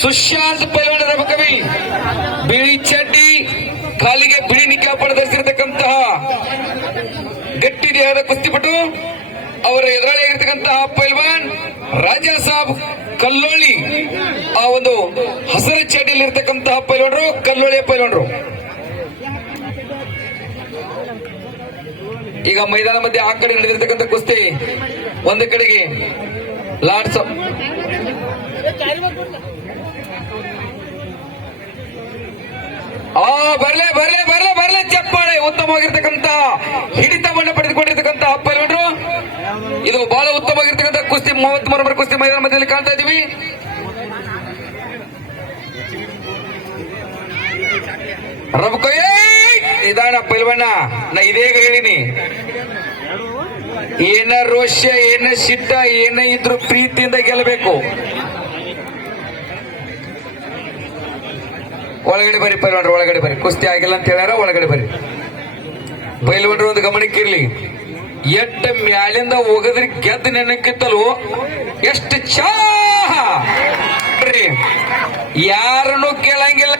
ಸುಶಾಂತ್ ಪೈಲ್ವಾನ್ ಕವಿ. ಬಿಳಿ ಚಡ್ಡಿ, ಕಾಲಿಗೆ ಬಿಳಿ ನಿಕ್ಕಾಪಡ ಧರಿಸಿರತಕ್ಕಂತಹ ಗಟ್ಟಿ ದೇಹದ ಕುಸ್ತಿಪಟು, ಅವರ ಎದುರಾಳಿಯಾಗಿರ್ತಕ್ಕಂತಹ ಪೈಲ್ವಾನ್ ರಾಜಾ ಸಾಬ್ ಕಲ್ಲೋಳಿ. ಆ ಒಂದು ಹಸಿರು ಚಡ್ಡಿಯಲ್ಲಿ ಇರ್ತಕ್ಕಂತಹ ಪೈಲ್ವಾನರು, ಕಲ್ಲೋಳಿಯ ಪೈಲ್ವಾನರು. ಈಗ ಮೈದಾನ ಮಧ್ಯೆ ಆ ಕಡೆ ನಡೆದಿರ್ತಕ್ಕಂಥ ಕುಸ್ತಿ ಒಂದು ಕಡೆಗೆ ಲಾರ್ಡ್ಸ್ ಆ, ಬರ್ಲೆ ಬರ್ಲೆ ಬರ್ಲೆ ಬರ್ಲೆ, ಚಪ್ಪಾಳೆ, ಉತ್ತಮವಾಗಿರ್ತಕ್ಕಂಥ ಹಿಡಿತವನ್ನು ಪಡೆದುಕೊಂಡಿರ್ತಕ್ಕಂಥ ಪೈಲ್ವಾನರು ಇದು ಬಹಳ ಉತ್ತಮವಾಗಿರ್ತಕ್ಕಂಥ ಕುಸ್ತಿ ಮೂವತ್ತ್ ಮೂರು ಕುಸ್ತಿ ಮೈದಾನ ಮಧ್ಯದಲ್ಲಿ ಕಾಣ್ತಾ ಇದೀವಿ ರಬಕೋ ನಿಧಾನ ಪೈಲ್ವಣ್ಣ, ನಾ ಇದೇಗ ಹೇಳಿನಿ. ಏನ ರೋಷ ಏನ ಸಿಟ್ಟ, ಏನ ಇದ್ರು ಪ್ರೀತಿಯಿಂದ ಗೆಲ್ಲಬೇಕು. ಒಳಗಡೆ ಬರ್ರಿ ಪೈಲ್ವಾನ್ರು ಒಳಗಡೆ ಬರ್ರಿ. ಕುಸ್ತಿ ಆಗಿಲ್ಲ ಅಂತ ಹೇಳ್ಯಾರ ಒಳಗಡೆ ಬರ್ರಿ. ಪೈಲ್ವಾನ್ರು ಒಂದು ಗಮನಕ್ಕಿರ್ಲಿ ಎಟ್ಟ ಮ್ಯಾಲಿಂದ ಒಗದ್ರಿ ಗೆದ್ದ ನೆನಕ್ಕಿತ್ತಲು ಎಷ್ಟು ಚಾ ಯಾರನ್ನು ಕೇಳಂಗಿಲ್ಲ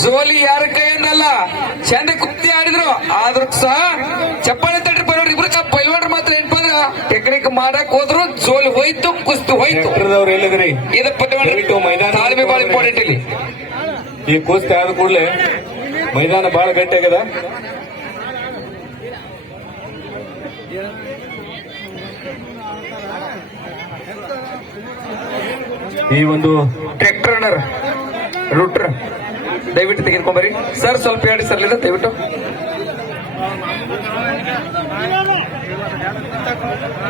ಜೋಲಿ ಯಾರ ಕೈಯಿಂದಲ್ಲ? ಚಂದ ಕುಸ್ತಿ ಆಡಿದ್ರು. ಆದ್ರೂ ಸಹ ಚಪ್ಪಾಳೆ ತಟ್ಟಿ ಬರೋರು ಇಬ್ರು ಪೈಲ್ವಾನ್ರು ಮಾತ್ರ ಏನಪ್ಪ ಅಂದ್ರ ಟೆಕ್ನಿಕ್ ಮಾಡಕ್ ಹೋದ್ರು ಜೋಲಿ ಹೋಯ್ತು ಕುಸ್ತಿ ಹೋಯ್ತು. ಇದು ಮೈದಾನ ಪೈಲ್ವಾನ್ ತಾಳ್ಮೆ ಬಹಳ ಇಂಪಾರ್ಟೆಂಟ್ ಇಲ್ಲಿ. ಈ ಕುಸ್ತಿ ಆದ ಕೂಡಲೇ ಮೈದಾನ ಬಹಳ ಗಟ್ಟಿ ಆಗ್ಯದ ಈ ಒಂದು ಟ್ರ್ಯಾಕ್ಟರ್ ರನ್ನರ್ ರೂಟ್ರ್ ದಯವಿಟ್ಟು ತೆಗೆದುಕೊಂಬರಿ ಸರ್ ಸ್ವಲ್ಪ ಹೇಳಿ ಸರ್ ಇಲ್ಲ ದಯವಿಟ್ಟು.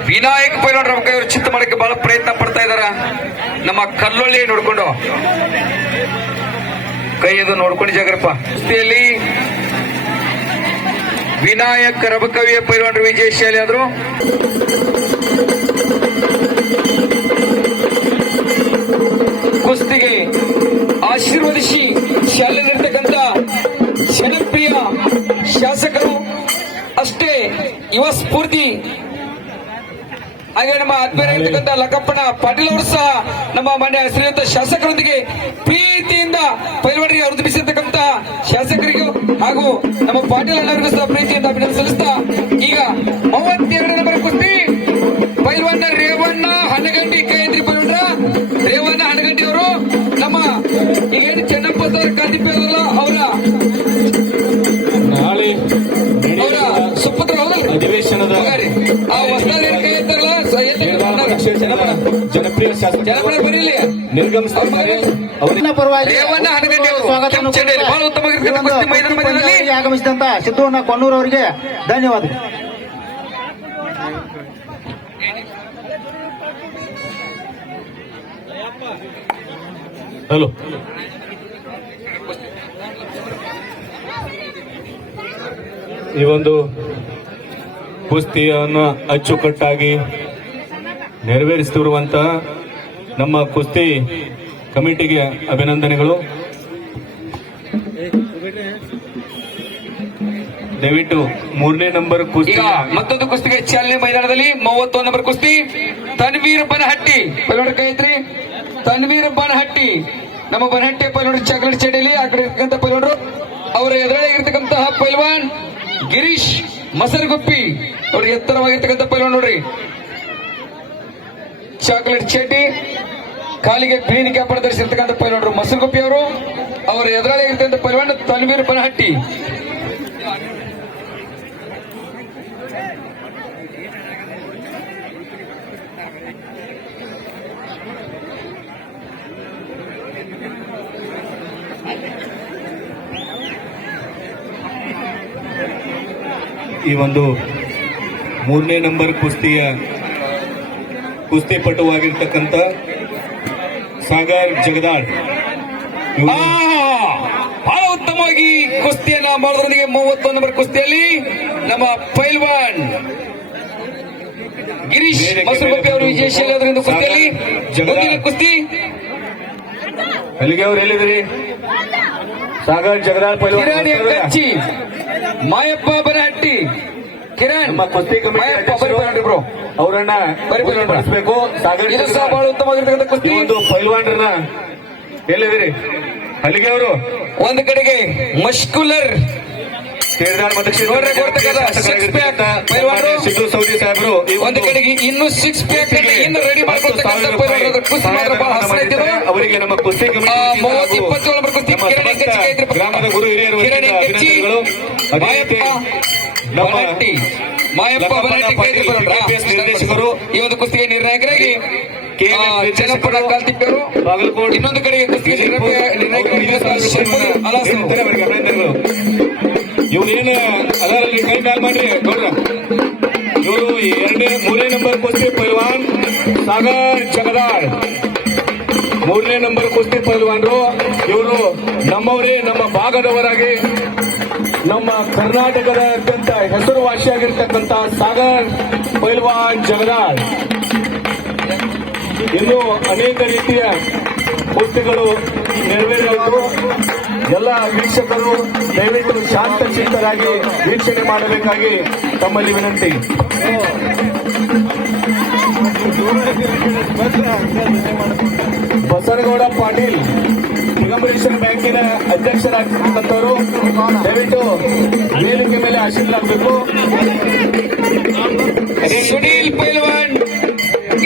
ವಿನಾಯಕ್ ಪೈಲವಾನ್ ರಮಕ ಇವರು ಚಿತ್ತ ಮಾಡಕ್ಕೆ ಬಹಳ ಪ್ರಯತ್ನ ಪಡ್ತಾ ಇದಾರ. ನಮ್ಮ ಕಲ್ಲೊಳ್ಳಿ ನೋಡ್ಕೊಂಡು. ಕೈ ಅದು ನೋಡ್ಕೊಂಡು ಜಾಗ್ರಪ್ಪ. ಕುಸ್ತಿಯಲ್ಲಿ ವಿನಾಯಕ್ ರಬಕವಿಯ ಪೈರೋಣರು ವಿಜಯ ಶೈಲಿ ಆದ್ರು. ಕುಸ್ತಿಗೆ ಆಶೀರ್ವದಿಸಿ ಶಾಲೆಯಲ್ಲಿರ್ತಕ್ಕಂಥ ಜನಪ್ರಿಯ ಶಾಸಕರು. ಅಷ್ಟೇ ಯುವ ಸ್ಫೂರ್ತಿ. ಹಾಗೆ ನಮ್ಮ ಆತ್ಮೀಯರಾಗಿರ್ತಕ್ಕಂಥ ಲಕ್ಕಪ್ಪನ ಪಾಟೀಲ್ ಅವರು ಸಹ ನಮ್ಮ ಮಾನ್ಯ ಶ್ರೀಯುತ ಶಾಸಕರೊಂದಿಗೆ ಪ್ರೀತಿಯಿಂದ ಪೈಲ್ವಾಡಿಗೆ ಅಭಿನಂದಿಸಿರ್ತಕ್ಕಂಥ ಶಾಸಕರಿಗೂ ಹಾಗೂ ನಮ್ಮ ಪಾಟೀಲ್ ಅಣ್ಣವರಿಗೂ ಸಹ ಪ್ರೀತಿಯಿಂದ ಅಭಿನಂದನೆ ಸಲ್ಲಿಸ್ತಾ ಈಗ ಮೂವತ್ತೆರಡು ನಂಬರ್ ಕುಸ್ತಿ. ಪೈಲ್ವಾನ ರೇವಣ್ಣ ಹನಗಂಡಿ ಕೈಯಂತ್ರಿ ಪೈಲ್ವಾಡ ರೇವಣ್ಣ ಹನಗಂಡಿ ಅವರು ನಮ್ಮ ಈಗೇನು ಚೆನ್ನಪ್ಪ ಸರ್ ಅವರಲ್ಲ ಅವರ ನಾಳೆ ಅವರ ನಡೆಯುವ ಸುಪುತ್ರ ಅಧಿವೇಶನದ ಆ ಕೈ ಜನಪ್ರಿಯ ಶಾಸಕ. ಜನಪದ ಇದ್ದಾರೆ. ಅವರಿಗೆ ನನ್ನ ಪರವಾಗಿ ಪಂದ್ಯಾವಳಿಗೆ ಆಗಮಿಸಿದಂತ ಸಿದ್ದುವನ್ನ ಕೊನ್ನೂರು ಅವರಿಗೆ ಧನ್ಯವಾದಗಳು. ಹಲೋ. ಈ ಒಂದು ಕುಸ್ತಿಯನ್ನು ಅಚ್ಚುಕಟ್ಟಾಗಿ ನೆರವೇರಿಸುತ್ತಿರುವಂತ ನಮ್ಮ ಕುಸ್ತಿ ಕಮಿಟಿಗೆ ಅಭಿನಂದನೆಗಳು. ದಯವಿಟ್ಟು ಮೂರನೇ ನಂಬರ್ ಕುಸ್ತಿ ಮತ್ತೊಂದು ಕುಸ್ತಿಗೆ ಚಾಲನೆ ಮೈದಾನದಲ್ಲಿ ಮೂವತ್ತೊಂದು ನಂಬರ್ ಕುಸ್ತಿ, ತನ್ವೀರ್ ಬನಹಟ್ಟಿ. ಪೈಲೋಡ್ ಕೈತ್ರಿ ತನ್ವೀರ್ ಬನಹಟ್ಟಿ. ನಮ್ಮ ಬನಹಟ್ಟಿ ಪೈಲೋಡ್ ಚಾಕ್ಲೇಟ್ ಚಡಿಯಲ್ಲಿ ಆ ಕಡೆ ಇರ್ತಕ್ಕಂಥ ಪೈಲೋಡ್ರು ಅವರ ಎದುರಳೆ ಇರ್ತಕ್ಕಂತಹ ಪೈಲ್ವಾನ್ ಗಿರೀಶ್ ಮಸರ್ಗುಪ್ಪಿ. ಅವ್ರಿಗೆ ಎತ್ತರವಾಗಿರ್ತಕ್ಕಂಥ ಪೈಲ್ವಾನ್ ನೋಡ್ರಿ. ಚಾಕ್ಲೇಟ್ ಚೇಟಿ ಕಾಲಿಗೆ ಗ್ರೀನ್ ಕ್ಯಾಪ್ ಧರಿಸಿರ್ತಕ್ಕಂಥ ಪೈಲವಾನರು ಮಸರುಗುಪ್ಪಿ ಅವರು, ಅವರ ಎದುರಾಳಿ ಇರ್ತಕ್ಕಂಥ ಪೈಲ್ವಾನ್ ತನ್ವೀರ್ ಬನಹಟ್ಟಿ. ಈ ಒಂದು ಮೂರನೇ ನಂಬರ್ ಕುಸ್ತಿಯ ಕುಸ್ತಿಪಟುವಾಗಿರ್ತಕ್ಕಂಥ ಸಾಗರ್ ಜಗದಾಳ್. ಬಹಳ ಉತ್ತಮವಾಗಿ ಕುಸ್ತಿಯನ್ನ ಮಾಡೋದ್ರೊಂದಿಗೆ ಮೂವತ್ತೊಂದು ನಂಬರ್ ಕುಸ್ತಿಯಲ್ಲಿ ನಮ್ಮ ಪೈಲ್ವಾನ್ ಗಿರೀಶ್ ಮಸರುಗುಪ್ಪಿ ಅವರು ವಿಜಯಶೀಲ ಅವರಿಂದ ಕುಸ್ತಿಯಲ್ಲಿ ಮುಂದಿನ ಕುಸ್ತಿ. ಅಲ್ಲಿಗೆ ಅವ್ರು ಹೇಳಿದ್ರಿ ಸಾಗರ್ ಜಗದಾಳ್ ಪೈಲ್ವಾನ್ ಮಾಯಪ್ಪ ಬನಹಟ್ಟಿ ಕಿರಣ್ ನಮ್ಮ ಕುಸ್ತಿ ಕಮಿಟಿ ಬರಿ ಅವರನ್ನ. ಬಳಸಬೇಕು ಸಾಗರ್ ಇದು ಸಹ ಬಹಳ ಉತ್ತಮವಾಗಿರ್ತಕ್ಕಂಥ ಕುಸ್ತಿ. ಒಂದು ಪೈಲ್ವಾನ್ರನ್ನ ಎಲ್ಲಿದ್ದೀರಿ ಅಲ್ಲಿಗೆ ಅವರು. ಒಂದು ಕಡೆಗೆ ಮಸ್ಕುಲರ್. ಸಾಹೇಬರು ಒಂದು ಕಡೆಗೆ ಇನ್ನು ಸಿಕ್ಸ್ ಪ್ಯಾಕ್ ಇನ್ನು ರೆಡಿ ಅವರಿಗೆ ನಮ್ಮ ಕುಸ್ತಿ ಕಮಿಟಿ. ಗ್ರಾಮದ ಗುರು ಹಿರಿಯರ ಬನಟ್ಟಿ ಮಾಯಪ್ಪ ಬನಟ್ಟಿ ಪಾಟೀಲ್ ಕೈ ನಿರ್ದೇಶಕರು. ಈ ಒಂದು ಕುಸ್ತಿಗೆ ನಿರ್ಣಾಯಕರಾಗಿ ಜನಪದ ಕಾಲ್ತಿಪ್ಪರು ಬಾಗಲಕೋಟ್. ಇನ್ನೊಂದು ಕಡೆಗೆ ಕುಸ್ತಿಗೆ ಅಭಿನಂದನೆಗಳು ಇವ್ರೇನು ಅದರಲ್ಲಿ ಕೈ ಕಾಲ್ ಮಾಡ್ರಿ ನೋಡ್ರ ಇವರು ಎರಡನೇ ಮೂರನೇ ನಂಬರ್ ಕುಸ್ತಿ ಪೈಲ್ವಾನ್ ಸಾಗರ್ ಜಗದಾಳ್. ಮೂರನೇ ನಂಬರ್ ಕುಸ್ತಿ ಪೈಲ್ವಾನ್ರು ಇವರು ನಮ್ಮವರೇ ನಮ್ಮ ಭಾಗದವರಾಗಿ ನಮ್ಮ ಕರ್ನಾಟಕದ ಅತ್ಯಂತ ಹೆಸರುವಾಸಿಯಾಗಿರ್ತಕ್ಕಂಥ ಸಾಗರ್ ಪೈಲ್ವಾನ್ ಜಗದಾಳ್. ಇನ್ನು ಅನೇಕ ರೀತಿಯ ಪೂರ್ತಿಗಳು ನೆರವೇರಿತು ಎಲ್ಲ ವೀಕ್ಷಕರು ದಯವಿಟ್ಟು ಶಾಂತಚಿತ್ತರಾಗಿ ವೀಕ್ಷಣೆ ಮಾಡಬೇಕಾಗಿ ತಮ್ಮಲ್ಲಿ ವಿನಂತಿ. ಬಸನಗೌಡ ಪಾಟೀಲ್ ನಿಗಮರೇಶ್ವರ ಬ್ಯಾಂಕಿನ ಅಧ್ಯಕ್ಷರಾಗಿರ್ತಕ್ಕಂಥವರು ದಯವಿಟ್ಟು ವೇದಿಕೆ ಮೇಲೆ ಆಶೀರ್ವಾಗಬೇಕು ಸುನೀಲ್ ಪೈಲ್ವಾನ್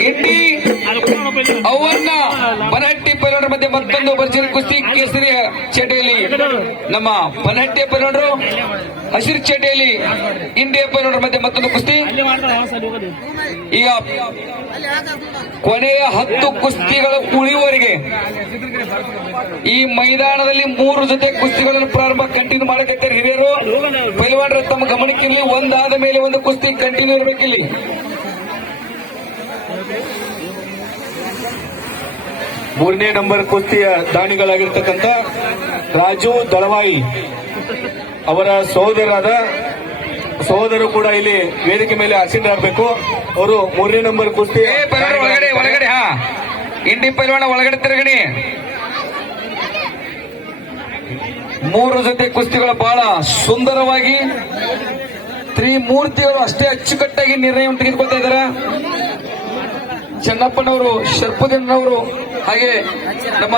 ಇಂಡಿ ಮಧ್ಯೆ ಮತ್ತೊಂದು ಭರ್ಜರಿ ಕುಸ್ತಿ ಕೇಸರಿ ಚಟೇಲಿ ನಮ್ಮ ಬನಹಟ್ಟಿ ಪೈಲವಾನರು ಹಸಿರು ಚಟೇಲಿ ಇಂಡಿಯಾ ಪೈಲವಾನರ ಮಧ್ಯೆ ಮತ್ತೊಂದು ಕುಸ್ತಿ. ಈಗ ಕೊನೆಯ ಹತ್ತು ಕುಸ್ತಿಗಳ ಉಳಿಯುವವರೆಗೆ ಈ ಮೈದಾನದಲ್ಲಿ ಮೂರು ಜೊತೆ ಕುಸ್ತಿಗಳನ್ನು ಪ್ರಾರಂಭ ಕಂಟಿನ್ಯೂ ಮಾಡಕ್ಕೆ ಹಿರಿಯರು. ಪೈಲ್ವಾನರ ತಮ್ಮ ಗಮನಕ್ಕಿರಲಿ ಒಂದಾದ ಮೇಲೆ ಒಂದು ಕುಸ್ತಿ ಕಂಟಿನ್ಯೂ ಇರಬೇಕಿಲ್ಲಿ. ಮೂರನೇ ನಂಬರ್ ಕುಸ್ತಿಯ ದಾನಿಗಳಾಗಿರ್ತಕ್ಕಂಥ ರಾಜು ದಳವಾಯಿ ಅವರ ಸಹೋದರಾದ ಸಹೋದರು ಕೂಡ ಇಲ್ಲಿ ವೇದಿಕೆ ಮೇಲೆ ಆಸೀನರಾಗಬೇಕು. ಅವರು ಮೂರನೇ ನಂಬರ್ ಕುಸ್ತಿ ಒಳಗಡೆ ಒಳಗಡೆ ಹಾ. ಇಂಡಿ ಪೈಲ್ವಾಣ ಒಳಗಡೆ ತಿರುಗಣಿ. ಮೂರು ಜೊತೆ ಕುಸ್ತಿಗಳು ಬಹಳ ಸುಂದರವಾಗಿ ತ್ರಿಮೂರ್ತಿಯವರು ಅಷ್ಟೇ ಅಚ್ಚುಕಟ್ಟಾಗಿ ನಿರ್ಣಯವನ್ನು ತೆಗೆದುಕೊಳ್ತಾ ಇದ್ದಾರೆ ಚೆನ್ನಪ್ಪನವರು ಶರ್ಪದಿಂಡನವರು ಹಾಗೆ ನಮ್ಮ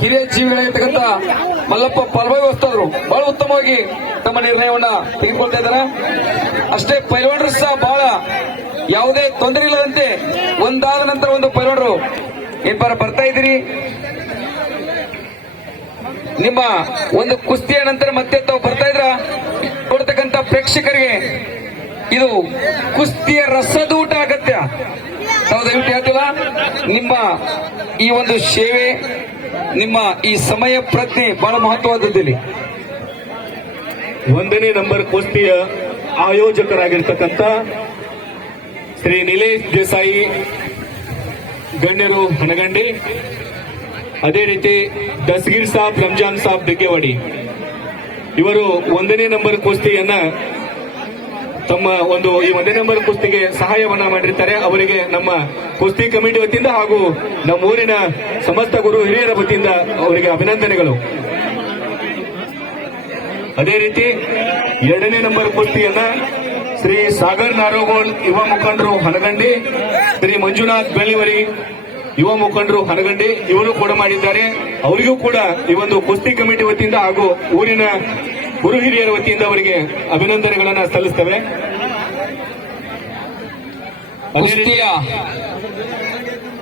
ಹಿರಿಯ ಜೀವಿಗಳಾಗಿರ್ತಕ್ಕಂಥ ಮಲ್ಲಪ್ಪ ಪಲ್ವಾಯಿ ವಸ್ತಾದ್ರು ಬಹಳ ಉತ್ತಮವಾಗಿ ತಮ್ಮ ನಿರ್ಣಯವನ್ನ ತೆಗೆದುಕೊಳ್ತಾ ಇದ್ದಾರೆ. ಅಷ್ಟೇ ಪೈಲ್ವಾನರು ಸಹ ಬಹಳ ಯಾವುದೇ ತೊಂದರೆ ಇಲ್ಲದಂತೆ ಒಂದಾದ ನಂತರ ಒಂದು ಪೈಲ್ವಾನರು ಇಬ್ಬರು ಬರ್ತಾ ಇದ್ದೀರಿ. ನಿಮ್ಮ ಒಂದು ಕುಸ್ತಿಯ ನಂತರ ಮತ್ತೆ ತಾವು ಬರ್ತಾ ಇದ್ರ ಕೊಡ್ತಕ್ಕಂತ ಪ್ರೇಕ್ಷಕರಿಗೆ ಇದು ಕುಸ್ತಿಯ ರಸದೂಟ ಅಗತ್ಯ. ತಾವು ದಯವಿಟ್ಟು ನಿಮ್ಮ ಈ ಒಂದು ಸೇವೆ, ನಿಮ್ಮ ಈ ಸಮಯ ಪ್ರಜ್ಞೆ ಬಹಳ ಮಹತ್ವದಲ್ಲಿ ಒಂದನೇ ನಂಬರ್ ಕುಸ್ತಿಯ ಆಯೋಜಕರಾಗಿರ್ತಕ್ಕಂಥ ಶ್ರೀ ನಿಲೇಶ್ ದೇಸಾಯಿ ಗಣ್ಯರು ಹಣಗಂಡಿ, ಅದೇ ರೀತಿ ದಸ್ಗೀರ್ ಸಾಬ್, ರಂಜಾನ್ ಸಾಬ್ ಬೆಗ್ಗೆವಾಡಿ ಇವರು ಒಂದನೇ ನಂಬರ್ ಕುಸ್ತಿಯನ್ನ ತಮ್ಮ ಒಂದು ಈ ಒಂದನೇ ನಂಬರ್ ಕುಸ್ತಿಗೆ ಸಹಾಯವನ್ನ ಮಾಡಿರ್ತಾರೆ. ಅವರಿಗೆ ನಮ್ಮ ಕುಸ್ತಿ ಕಮಿಟಿ ವತಿಯಿಂದ ಹಾಗೂ ನಮ್ಮ ಊರಿನ ಸಮಸ್ತ ಗುರು ಹಿರಿಯರ ವತಿಯಿಂದ ಅವರಿಗೆ ಅಭಿನಂದನೆಗಳು. ಅದೇ ರೀತಿ ಎರಡನೇ ನಂಬರ್ ಕುಸ್ತಿಯನ್ನ ಶ್ರೀ ಸಾಗರ್ ನಾರೋಗೋಳ್ ಯುವ ಮುಖಂಡರು ಹನಗಂಡಿ, ಶ್ರೀ ಮಂಜುನಾಥ್ ಬೆಳ್ಳಿವರಿ ಯುವ ಮುಖಂಡರು ಹನಗಂಡಿ ಇವರು ಕೂಡ ಮಾಡಿದ್ದಾರೆ. ಅವರಿಗೂ ಕೂಡ ಈ ಒಂದು ಕುಸ್ತಿ ಕಮಿಟಿ ವತಿಯಿಂದ ಹಾಗೂ ಊರಿನ ಗುರು ಹಿರಿಯರ ವತಿಯಿಂದ ಅವರಿಗೆ ಅಭಿನಂದನೆಗಳನ್ನು ಸಲ್ಲಿಸ್ತೇವೆ.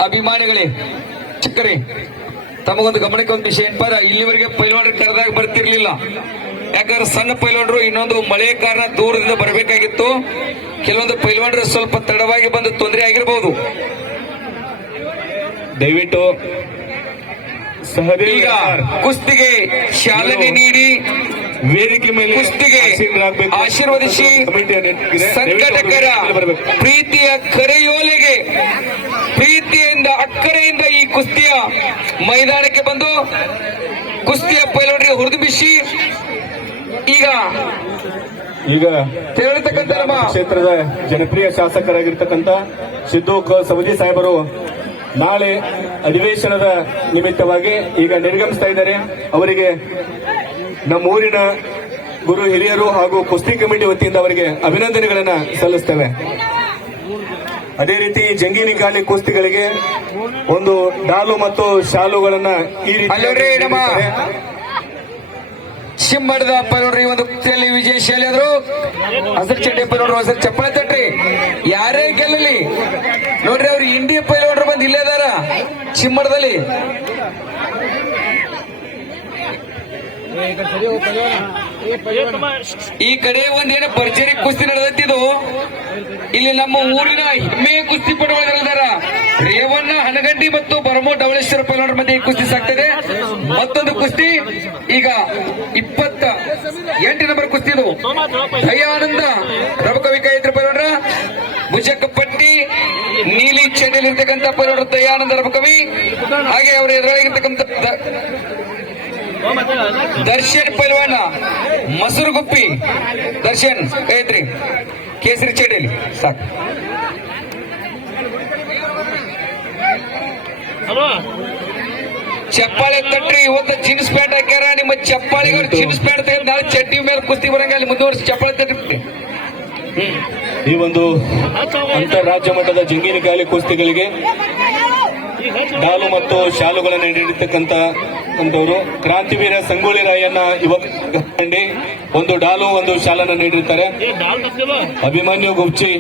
ಅಭಿಮಾನಿಗಳೇ ಚಿಕ್ಕರೆ ತಮಗೊಂದು ಗಮನಕ್ಕೆ ಒಂದು ವಿಷಯ ಏನಪ್ಪ ಅಂದ್ರೆ ಇಲ್ಲಿವರೆಗೆ ಪೈಲ್ವಾನ್ ಕರೆದಾಗ ಬರ್ತಿರ್ಲಿಲ್ಲ. ಯಾಕಂದ್ರೆ ಸಣ್ಣ ಪೈಲ್ವಾನರು ಇನ್ನೊಂದು ಮಳೆ ಕಾರಣ ದೂರದಿಂದ ಬರಬೇಕಾಗಿತ್ತು. ಕೆಲವೊಂದು ಪೈಲ್ವಾನರು ಸ್ವಲ್ಪ ತಡವಾಗಿ ಬಂದು ತೊಂದರೆ ಆಗಿರಬಹುದು ದಯವಿಟ್ಟು ಸಹದೇವ್ ಈಗ ಕುಸ್ತಿಗೆ ಚಾಲನೆ ನೀಡಿ ವೇದಿಕೆ ಮೇಲೆ ಕುಸ್ತಿಗೆ. ಆಶೀರ್ವದಿಸಿ ಸಂಕಟಕರ ಸಂಘಟಕರ. ಪ್ರೀತಿಯ ಕರೆಯೋಲೆಗೆ ಪ್ರೀತಿಯಿಂದ ಅಕ್ಕರೆಯಿಂದ ಈ ಕುಸ್ತಿಯ ಮೈದಾನಕ್ಕೆ ಬಂದು ಕುಸ್ತಿಯ ಪೈಲೋಟರಿಗೆ ಹುರಿದು ಬಿಸಿ ಈಗ ಈಗ ತೆರಳಿರ್ತಕ್ಕಂಥ ನಮ್ಮ ಕ್ಷೇತ್ರದ ಜನಪ್ರಿಯ ಶಾಸಕರಾಗಿರ್ತಕ್ಕಂಥ ಸಿದ್ದು ಕ ಸವದಿ ಸಾಹೇಬರು ನಾಳೆ ಅಧಿವೇಶನದ ನಿಮಿತ್ತವಾಗಿ ಈಗ ನಿರ್ಗಮಿಸ್ತಾ ಇದ್ದಾರೆ ಅವರಿಗೆ ನಮ್ಮ ಊರಿನ ಗುರು ಹಿರಿಯರು ಹಾಗೂ ಕುಸ್ತಿ ಕಮಿಟಿ ವತಿಯಿಂದ ಅವರಿಗೆ ಅಭಿನಂದನೆಗಳನ್ನು ಸಲ್ಲಿಸ್ತೇವೆ. ಅದೇ ರೀತಿ ಜಂಗೀನಿ ಗಾಳಿ ಕುಸ್ತಿಗಳಿಗೆ ಒಂದು ಡಾಲು ಮತ್ತು ಶಾಲುಗಳನ್ನ ಈ ರೀತಿ ನಮ್ಮ ಅಪ್ಪ ನೋಡ್ರಿ ಒಂದು ಕುಸ್ತಿಯಲ್ಲಿ ವಿಜಯಶಾಲಿ ಆದ್ರು. ಹಸಿರು ಚಡ್ಡಿ ಅಪ್ಪ ನೋಡ್ರಿ ಹಸಿರು ಚಪ್ಪಳ ತಟ್ರಿ. ಯಾರೇ ಗೆಲ್ಲಲಿ. ನೋಡ್ರಿ ಅವ್ರು ಇಂಡಿಯ ನೋಡ್ರಿ ಬಂದು ಇಲ್ಲೇ ಅದಾರ ಚಿಮ್ಮಡದಲ್ಲಿ ಈ ಕಡೆ ಒಂದೇನ ಪರಿಚಯ ಕುಸ್ತಿ ನಡೆದತ್ತಿದು ಇಲ್ಲಿ ನಮ್ಮ ಊರಿನ ಹಿಮ್ಮೆ ಕುಸ್ತಿ ಪಟುಗಳಿದಾರ ರೇವಣ್ಣ ಹನಗಂಡಿ ಮತ್ತು ಬರಮೋ ಡವಳೇಶ್ವರ ಪೈಲೋಡ್ರ ಮಧ್ಯೆ ಈ ಕುಸ್ತಿ ಸಾಕ್ತದೆ. ಮತ್ತೊಂದು ಕುಸ್ತಿ, ಈಗ ಇಪ್ಪತ್ತ ಎಂಟು ನಂಬರ್ ಕುಸ್ತಿ ಇದು. ದಯಾನಂದ ರಬಕವಿ ಕಾಯಿತ್ರ ಭುಜಕ ಪಟ್ಟಿ ನೀಲಿ ಚಡ್ಡಿಯಲ್ಲಿ ಇರ್ತಕ್ಕಂಥ ಪೈಲೋಡ್ರ ದಯಾನಂದ ರಮಕವಿ ಹಾಗೆ ಅವರ ಎದುರಾಗಿರ್ತಕ್ಕಂಥ ದರ್ಶನ್ ಪೈಲ್ವಾನ ಮಸೂರುಗುಪ್ಪಿ ದರ್ಶನ್ ಐತ್ರಿ ಕೇಸರಿ ಚಡಿ ಸಾಕು. ಚಪ್ಪಾಳೆ ತಟ್ರಿ ಇವತ್ತು ಜೀನ್ಸ್ ಪ್ಯಾಂಟ್ ಹಾಕ್ಯಾರ. ನಿಮ್ಮ ಚಪ್ಪಾಳಿಗೆ ಜೀನ್ಸ್ ಪ್ಯಾಂಟ್ ತೆಗೆದು ನಾಳೆ ಚಡ್ಡಿ ಮೇಲೆ ಕುಸ್ತಿ ಬರಂಗ ಅಲ್ಲಿ ಮುಂದುವರಿಸಿ ಚಪ್ಪಾಳೆ ತಟ್ರಿ ಈ ಒಂದು ಅಂತಾರಾಜ್ಯ ಮಟ್ಟದ ಜಂಗೀನಿ ಗಾಳಿ ಕುಸ್ತಿಗಳಿಗೆ ಡಾಲು ಮತ್ತು ಶಾಲುಗಳನ್ನು ನೀಡಿರ್ತಕ್ಕಂತ ಅಂತವರು ಕ್ರಾಂತಿವೀರ ಸಂಗೊಳ್ಳಿ ರಾಯಣ್ಣ ಇವತ್ತು ಒಂದು ಡಾಲು, ಒಂದು ಶಾಲನ್ನು ನೀಡಿರ್ತಾರೆ. ಅಭಿಮನ್ಯು ಗುಪ್ಚಿ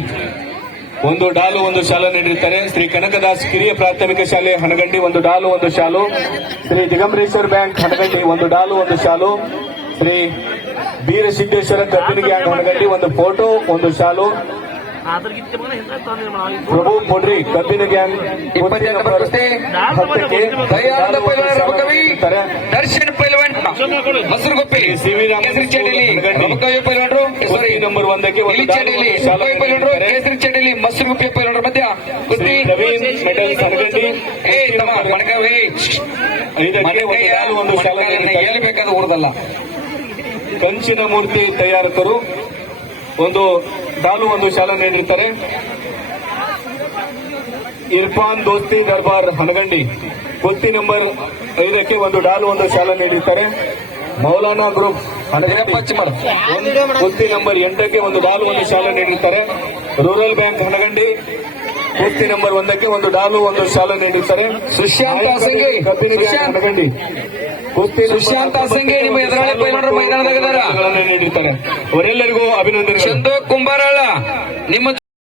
ಒಂದು ಡಾಲು, ಒಂದು ಶಾಲು ನೀಡಿರ್ತಾರೆ. ಶ್ರೀ ಕನಕದಾಸ್ ಕಿರಿಯ ಪ್ರಾಥಮಿಕ ಶಾಲೆ ಹನಗಂಡಿ ಒಂದು ಡಾಲು, ಒಂದು ಶಾಲು. ಶ್ರೀ ದಿಗಂಬರೇಶ್ವರ ಬ್ಯಾಂಕ್ ಹನಗಂಡಿ ಒಂದು ಡಾಲು, ಒಂದು ಶಾಲು. ಶ್ರೀ ಬೀರಸಿದ್ದೇಶ್ವರ ಕಬ್ಬಿನ ಗ್ಯಾಂಗ್ ಹನಗಂಡಿ ಒಂದು ಫೋಟೋ, ಒಂದು ಶಾಲು. ಪ್ರಭು ಕೊಡ್ರಿ ಕಬ್ಬಿನ ಗ್ಯಾಂಗ್ ಇಪ್ಪತ್ತೆಂಟು. ದರ್ಶನ್ ಪೈಲ್ವಾನ್. ಕೇಸರಿ ಪೈಲ್ವಾನ್ರು. ಸಾರಿ ನಂಬರ್ ಒಂದಕ್ಕೆ ಒಂದು ಇಲ್ಲಿ ಡಾಲು ಚಡಿಯಲ್ಲಿ ಒಂದು ಶಾಲು ರಬಕವಿ ಪೈಲ್ವಾನ್ರು. ಕೇಸರಿ ಮಸೂರುಗುಪ್ಪಿ ಪೈಲ್ವಾನ್ರ ಮಧ್ಯ. ಕುಸ್ತಿ ಶ್ರೀ ಪ್ರವೀಣ್ ಮೆಡಲ್ಸ್ ಏ ತಮ್ಮ ಮಣಕಾವ್ ಏ ಐದಕ್ಕೆ ಒಂದು ಡಾಲು ಒಂದು ಶಾಲು ನೀಡಿರ್ತಾರೆ. ಎಲ್ಲಿ ಬೇಕಾದ ಊರ್ದಲ್ಲ. ಕಂಚಿನ ಮೂರ್ತಿ ತಯಾರಕರು. ಒಂದು ಡಾಲು ಒಂದು ಶಾಲೆ ನೀಡಿರ್ತಾರೆ ಇರ್ಫಾನ್ ದೋಸ್ತಿ ದರ್ಬಾರ್ ಹನಗಂಡಿ. ಕುಸ್ತಿ ನಂಬರ್ ಐದಕ್ಕೆ ಒಂದು ಡಾಲು ಒಂದು ಶಾಲೆ ನೀಡಿರ್ತಾರೆ. ಮೌಲಾನಾ ಗ್ರೂಪ್ ಕುಲ್ತಿ ನಂಬರ್ ಎಂಟಕ್ಕೆ ಒಂದು ಡಾಲು ಒಂದು ಶಾಲೆ ನೀಡಿರ್ತಾರೆ. Rural bank Hanagandi. ಕುಸ್ತಿ ನಂಬರ್ ಒಂದಕ್ಕೆ ಒಂದು ಡಾಲು ಒಂದು ಶಾಲು ನೀಡುತ್ತಾರೆ ಸುಶಾಂತ್ ಸುಶಾಂತ್. ಹನಗಂಡಿ ಕುಸ್ತಿ ಸುಶಾಂತ್ ಅಸಂಗಿ ನಿಮ್ಮ ಎದುರಾಳಿ ಪೈಲವಾನರು ಮೈದಾನದಾಗ ಇದಾರ. ನೀಡಿರ್ತಾರೆ ಅವರೆಲ್ಲರಿಗೂ ಅಭಿನಂದನೆ ಚಂದೋ ಕುಂಬಾರಾಳ ನಿಮ್ಮ